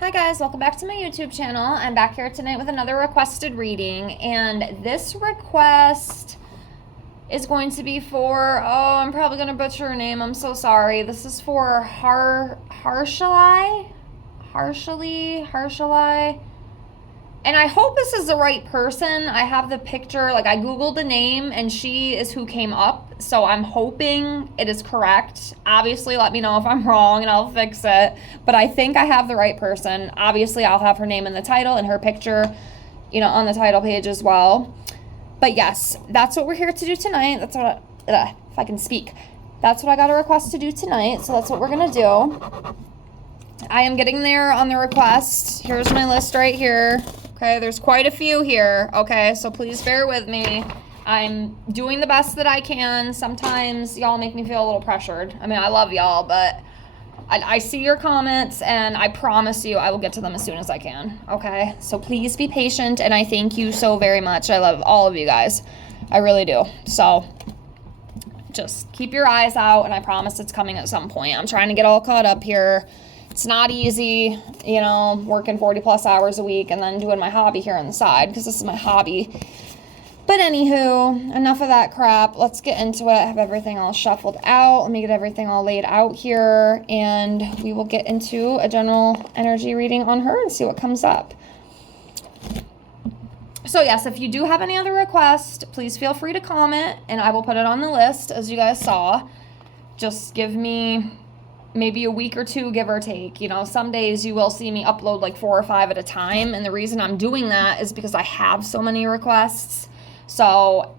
Hi guys, welcome back to my YouTube channel. I'm back here tonight with another requested reading, and this request is going to be for, I'm probably going to butcher her name, I'm so sorry. This is for Harshali? And I hope this is the right person. I have the picture, like I Googled the name and she is who came up. So I'm hoping it is correct. Obviously, let me know if I'm wrong and I'll fix it. But I think I have the right person. Obviously, I'll have her name in the title and her picture, on the title page as well. But yes, that's what we're here to do tonight. That's what, if I can speak. That's what I got a request to do tonight. So that's what we're going to do. I am getting there on the request. Here's my list right here. Okay, there's quite a few here. Okay, so please bear with me. I'm doing the best that I can. Sometimes y'all make me feel a little pressured. I mean, I love y'all, but I see your comments, and I promise you I will get to them as soon as I can. Okay, so please be patient, and I thank you so very much. I love all of you guys. I really do. So just keep your eyes out, and I promise it's coming at some point. I'm trying to get all caught up here. It's not easy, working 40 plus hours a week and then doing my hobby here on the side, because this is my hobby. But anywho, enough of that crap. Let's get into it. I have everything all shuffled out. Let me get everything all laid out here, and we will get into a general energy reading on her and see what comes up. So yes, if you do have any other requests, please feel free to comment and I will put it on the list, as you guys saw. Just give me maybe a week or two, give or take. Some days you will see me upload like 4 or 5 at a time. And the reason I'm doing that is because I have so many requests. So,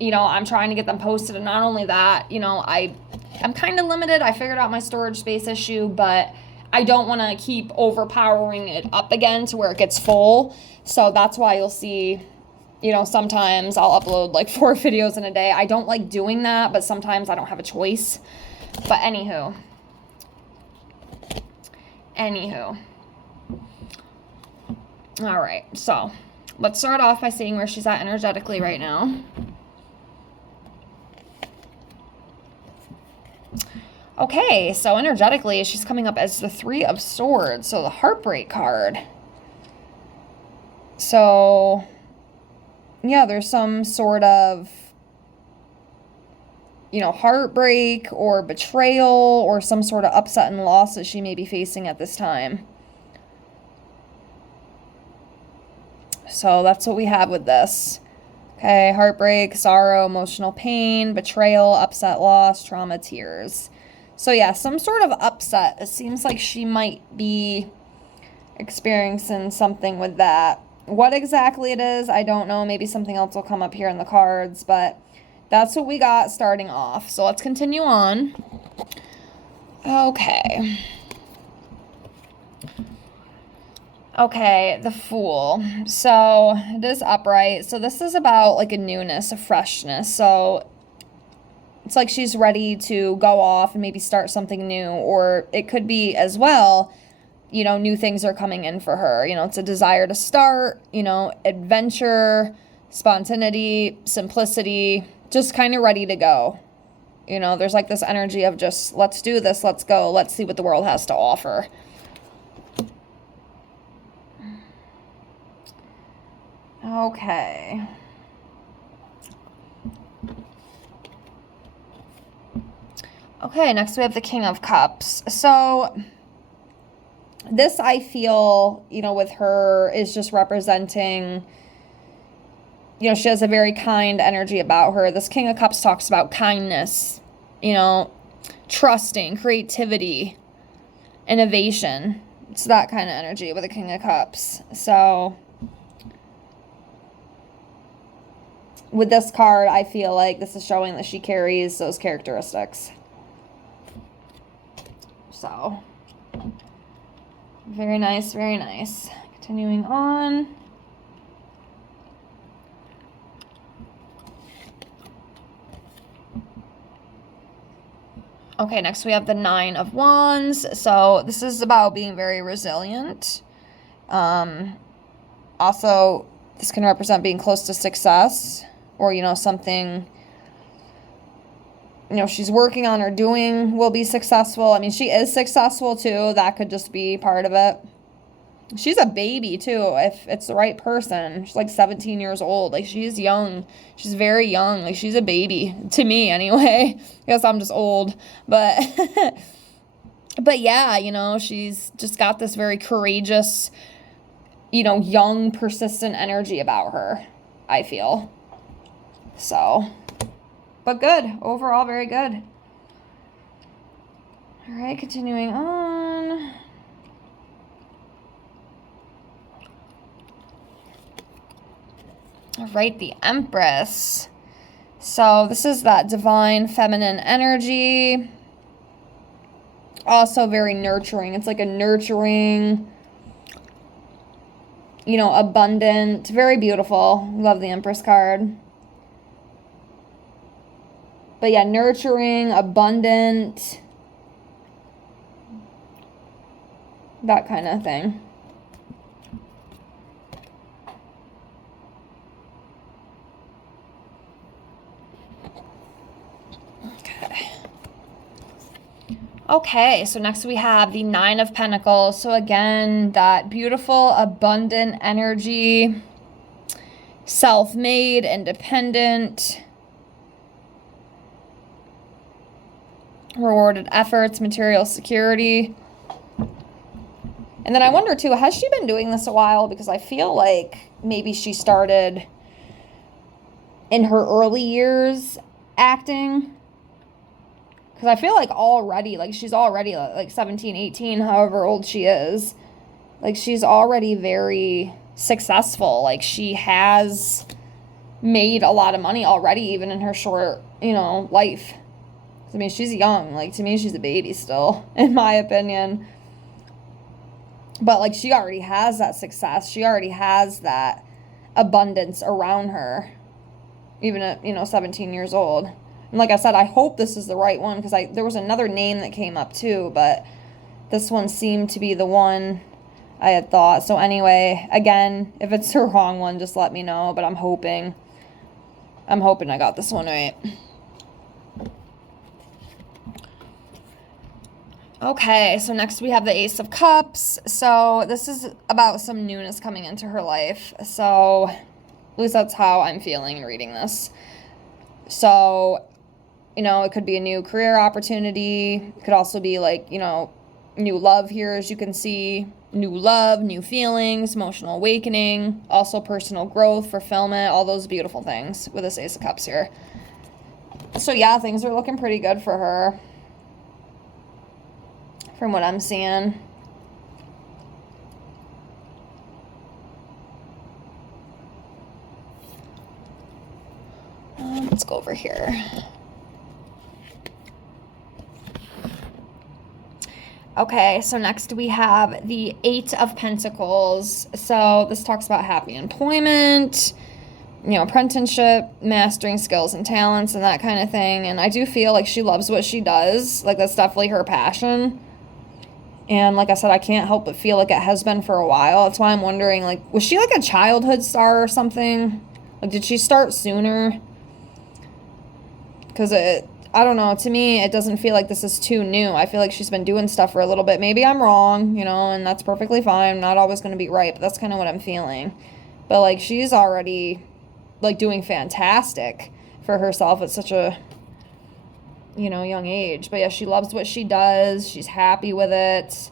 I'm trying to get them posted. And not only that, I'm kind of limited. I figured out my storage space issue, but I don't want to keep overpowering it up again to where it gets full. So that's why you'll see, sometimes I'll upload like 4 videos in a day. I don't like doing that, but sometimes I don't have a choice. But anywho. All right, so let's start off by seeing where she's at energetically right now. Okay, so energetically, she's coming up as the 3 of Swords, so the Heartbreak card. So, yeah, there's some sort of heartbreak or betrayal or some sort of upset and loss that she may be facing at this time. So that's what we have with this. Okay, heartbreak, sorrow, emotional pain, betrayal, upset, loss, trauma, tears. So yeah, some sort of upset. It seems like she might be experiencing something with that. What exactly it is, I don't know. Maybe something else will come up here in the cards, but that's what we got starting off. So let's continue on. Okay, the Fool. So it is upright. So this is about like a newness, a freshness. So it's like she's ready to go off and maybe start something new. Or it could be as well, new things are coming in for her. It's a desire to start, adventure, spontaneity, simplicity, just kind of ready to go. There's like this energy of just, let's do this, let's go, let's see what the world has to offer. Okay. Okay, next we have the King of Cups. So this, I feel, with her is just representing, she has a very kind energy about her. This King of Cups talks about kindness, trusting, creativity, innovation. It's that kind of energy with the King of Cups. So with this card, I feel like this is showing that she carries those characteristics. So, very nice, very nice. Continuing on. Okay, next we have the 9 of Wands. So this is about being very resilient. Also, this can represent being close to success, or, something, she's working on or doing will be successful. I mean, she is successful too. That could just be part of it. She's a baby too, if it's the right person. She's like 17 years old. Like she's young. She's very young. Like she's a baby to me anyway. I guess I'm just old, but but yeah, she's just got this very courageous, young, persistent energy about her, I feel. So, but good. Overall, very good. All right, continuing on. All right, the Empress. So this is that divine feminine energy. Also very nurturing. It's like a nurturing, abundant, very beautiful. Love the Empress card. But yeah, nurturing, abundant, that kind of thing. Okay, so next we have the Nine of Pentacles. So again, that beautiful, abundant energy, self-made, independent, rewarded efforts, material security. And then I wonder too, has she been doing this a while? Because I feel like maybe she started in her early years acting. Because I feel like already, like she's already like 17, 18, however old she is. Like she's already very successful. Like she has made a lot of money already, even in her short, life. I mean, she's young. Like to me, she's a baby still, in my opinion. But like she already has that success. She already has that abundance around her, even at, 17 years old. And like I said, I hope this is the right one because there was another name that came up too, but this one seemed to be the one I had thought. So anyway, again, if it's the wrong one, just let me know, but I'm hoping I got this one right. Okay, so next we have the Ace of Cups. So this is about some newness coming into her life. So at least that's how I'm feeling reading this. So, it could be a new career opportunity. It could also be like, new love here, as you can see. New love, new feelings, emotional awakening, also personal growth, fulfillment, all those beautiful things with this Ace of Cups here. So yeah, things are looking pretty good for her, from what I'm seeing. Let's go over here. Okay, so next we have the Eight of Pentacles. So this talks about happy employment, apprenticeship, mastering skills and talents and that kind of thing. And I do feel like she loves what she does. Like that's definitely her passion. And like I said, I can't help but feel like it has been for a while. That's why I'm wondering, like, was she like a childhood star or something? Like, did she start sooner? Because I don't know, to me, it doesn't feel like this is too new. I feel like she's been doing stuff for a little bit. Maybe I'm wrong, and that's perfectly fine. I'm not always going to be right, but that's kind of what I'm feeling. But, like, she's already, like, doing fantastic for herself at such a, young age. But, yeah, she loves what she does. She's happy with it.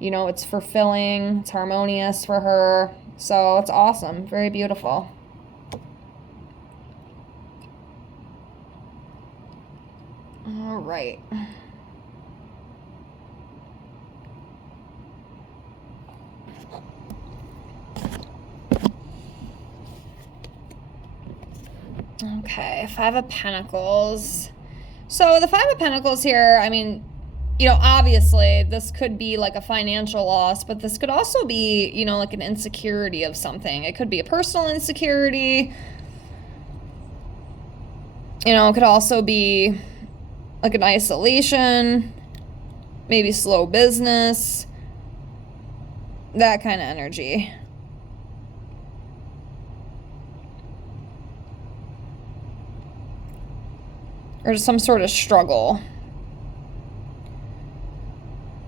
It's fulfilling. It's harmonious for her. So, it's awesome. Very beautiful. All right. Okay, Five of Pentacles. So the Five of Pentacles here, I mean, obviously this could be like a financial loss, but this could also be, like an insecurity of something. It could be a personal insecurity. It could also be like an isolation, maybe slow business, that kind of energy. Or some sort of struggle.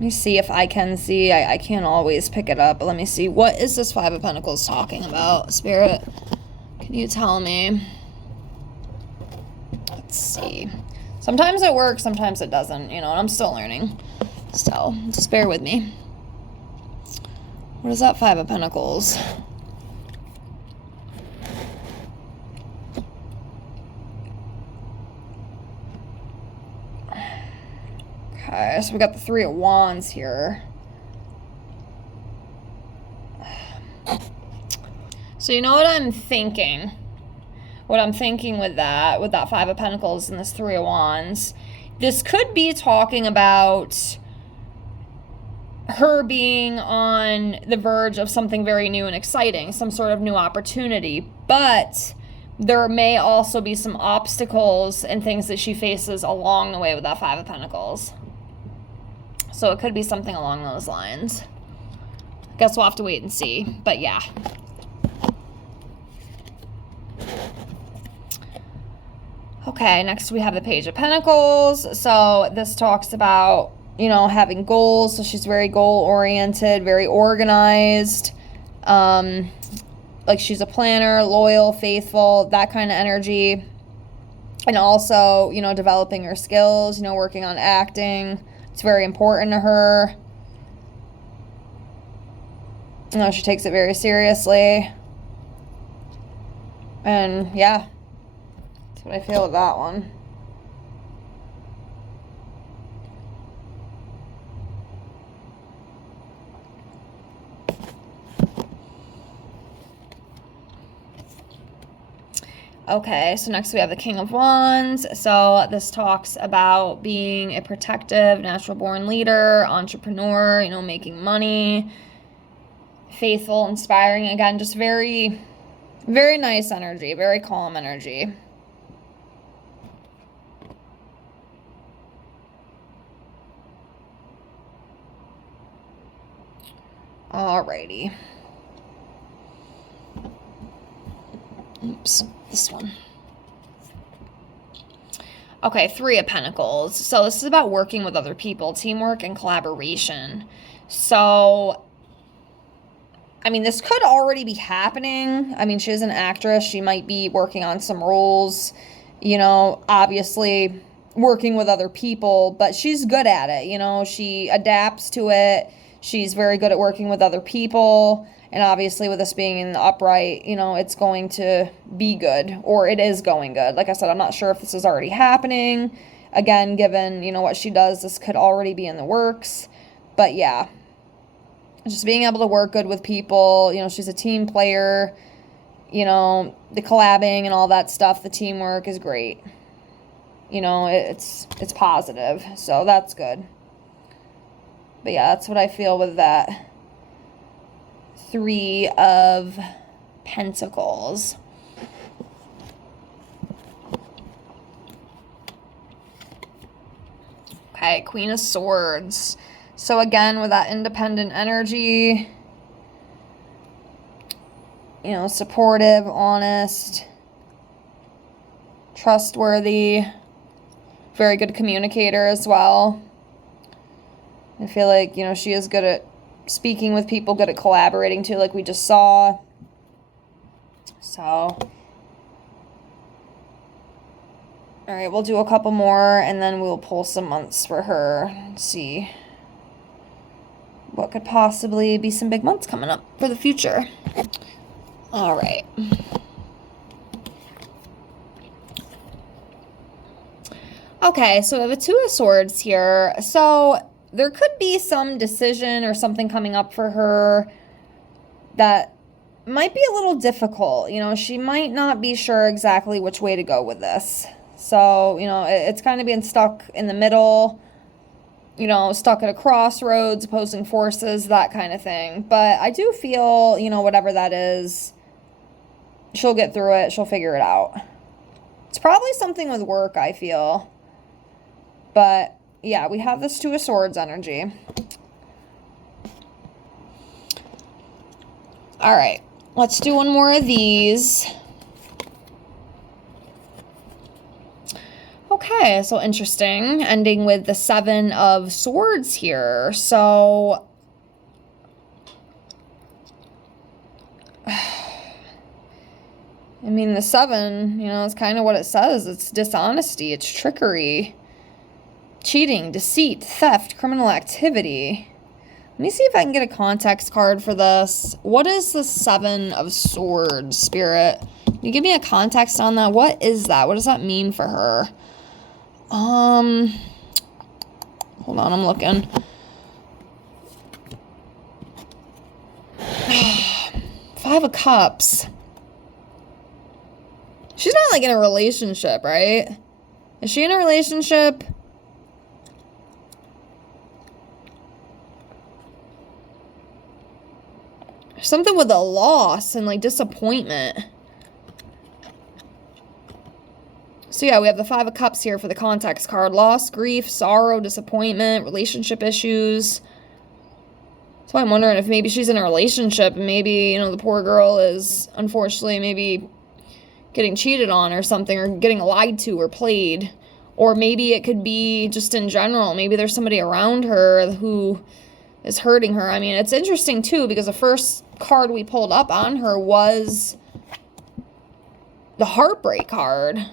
me see if I can see. I can't always pick it up, but let me see. What is this Five of Pentacles talking about, Spirit? Can you tell me? Let's see. Sometimes it works, sometimes it doesn't, you know, and I'm still learning. So, just bear with me. What is that Five of Pentacles? Okay, so we got the Three of Wands here. So you know what I'm thinking? What I'm thinking with that Five of Pentacles and this Three of Wands, this could be talking about her being on the verge of something very new and exciting, some sort of new opportunity, but there may also be some obstacles and things that she faces along the way with that Five of Pentacles. So it could be something along those lines. Guess we'll have to wait and see, but yeah. Okay, next we have the Page of Pentacles. So this talks about, you know, having goals. So she's very goal-oriented, very organized. Like she's a planner, loyal, faithful, that kind of energy. And also, you know, developing her skills, you know, working on acting. It's very important to her. You know, she takes it very seriously. And yeah. That's what I feel with that one. Okay, so next we have the King of Wands. So this talks about being a protective, natural-born leader, entrepreneur, you know, making money, faithful, inspiring. Again, just very, very nice energy, very calm energy. Alrighty. Oops, this one. Okay, Three of Pentacles. So this is about working with other people, teamwork and collaboration. So, I mean, this could already be happening. I mean, she is an actress. She might be working on some roles, you know, obviously working with other people, but she's good at it, you know. She adapts to it. She's very good at working with other people. And obviously with this being in the upright, you know, it's going to be good, or it is going good. Like I said, I'm not sure if this is already happening. Again, given, you know, what she does, this could already be in the works. But yeah, just being able to work good with people. You know, she's a team player. You know, the collabing and all that stuff, the teamwork is great. You know, it's positive. So that's good. But yeah, that's what I feel with that Three of Pentacles. Okay, Queen of Swords. So again, with that independent energy, you know, supportive, honest, trustworthy, very good communicator as well. I feel like, you know, she is good at speaking with people, good at collaborating too, like we just saw. So, all right, we'll do a couple more and then we'll pull some months for her and see what could possibly be some big months coming up for the future. All right. Okay, so we have a Two of Swords here. So there could be some decision or something coming up for her that might be a little difficult. You know, she might not be sure exactly which way to go with this. So, you know, it's kind of being stuck in the middle, you know, stuck at a crossroads, opposing forces, that kind of thing. But I do feel, you know, whatever that is, she'll get through it. She'll figure it out. It's probably something with work, I feel. But yeah, we have this Two of Swords energy. All right, let's do one more of these. Okay, so interesting. Ending with the 7 of Swords here. So, I mean, the 7, you know, it's kind of what it says. It's dishonesty, it's trickery, cheating, deceit, theft, criminal activity. Let me see if I can get a context card for this. What is the 7 of Swords, Spirit? Can you give me a context on that? What is that? What does that mean for her? Hold on, I'm looking. Five of Cups. She's not like in a relationship, right? Is she in a relationship? Something with a loss and like disappointment. So yeah, we have the 5 of Cups here for the context card. Loss, grief, sorrow, disappointment, relationship issues. So I'm wondering if maybe she's in a relationship and maybe, you know, the poor girl is unfortunately maybe getting cheated on or something, or getting lied to or played. Or maybe it could be just in general. Maybe there's somebody around her who is hurting her. I mean, it's interesting too because the first card we pulled up on her was the heartbreak card.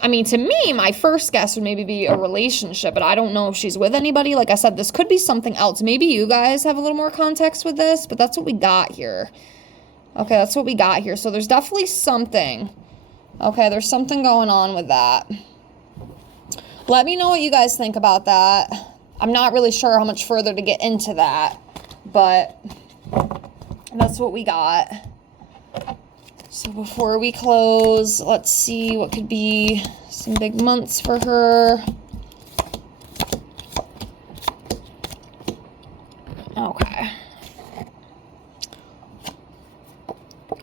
I mean, to me, my first guess would maybe be a relationship, but I don't know if she's with anybody. Like I said, this could be something else. Maybe you guys have a little more context with this, but that's what we got here. Okay, that's what we got here. So there's definitely something. Okay, there's something going on with that. Let me know what you guys think about that. I'm not really sure how much further to get into that, but that's what we got. So before we close, let's see what could be some big months for her. Okay.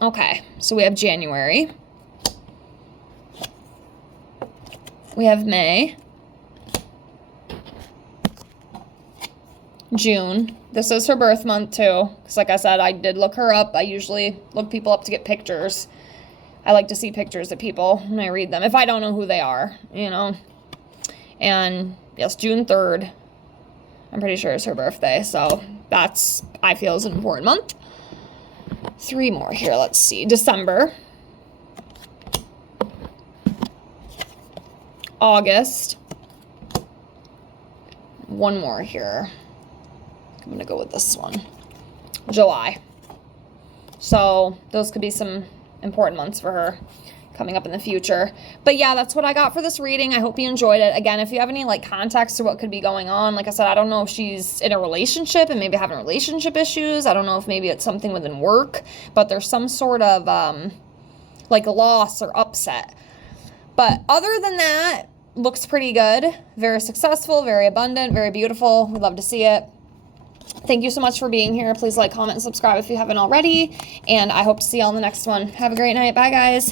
Okay, so we have January. We have May. June. This is her birth month too, because like I said, I did look her up. I usually look people up to get pictures. I like to see pictures of people when I read them, if I don't know who they are, you know. And yes, June 3rd, I'm pretty sure is her birthday, so that's, I feel, is an important month. 3 more here, let's see. December. August. 1 more here. I'm going to go with this one. July. So those could be some important months for her coming up in the future. But yeah, that's what I got for this reading. I hope you enjoyed it. Again, if you have any like context to what could be going on, like I said, I don't know if she's in a relationship and maybe having relationship issues. I don't know if maybe it's something within work, but there's some sort of like loss or upset. But other than that, looks pretty good. Very successful, very abundant, very beautiful. We'd love to see it. Thank you so much for being here. Please like, comment, and subscribe if you haven't already. And I hope to see you all in the next one. Have a great night. Bye, guys.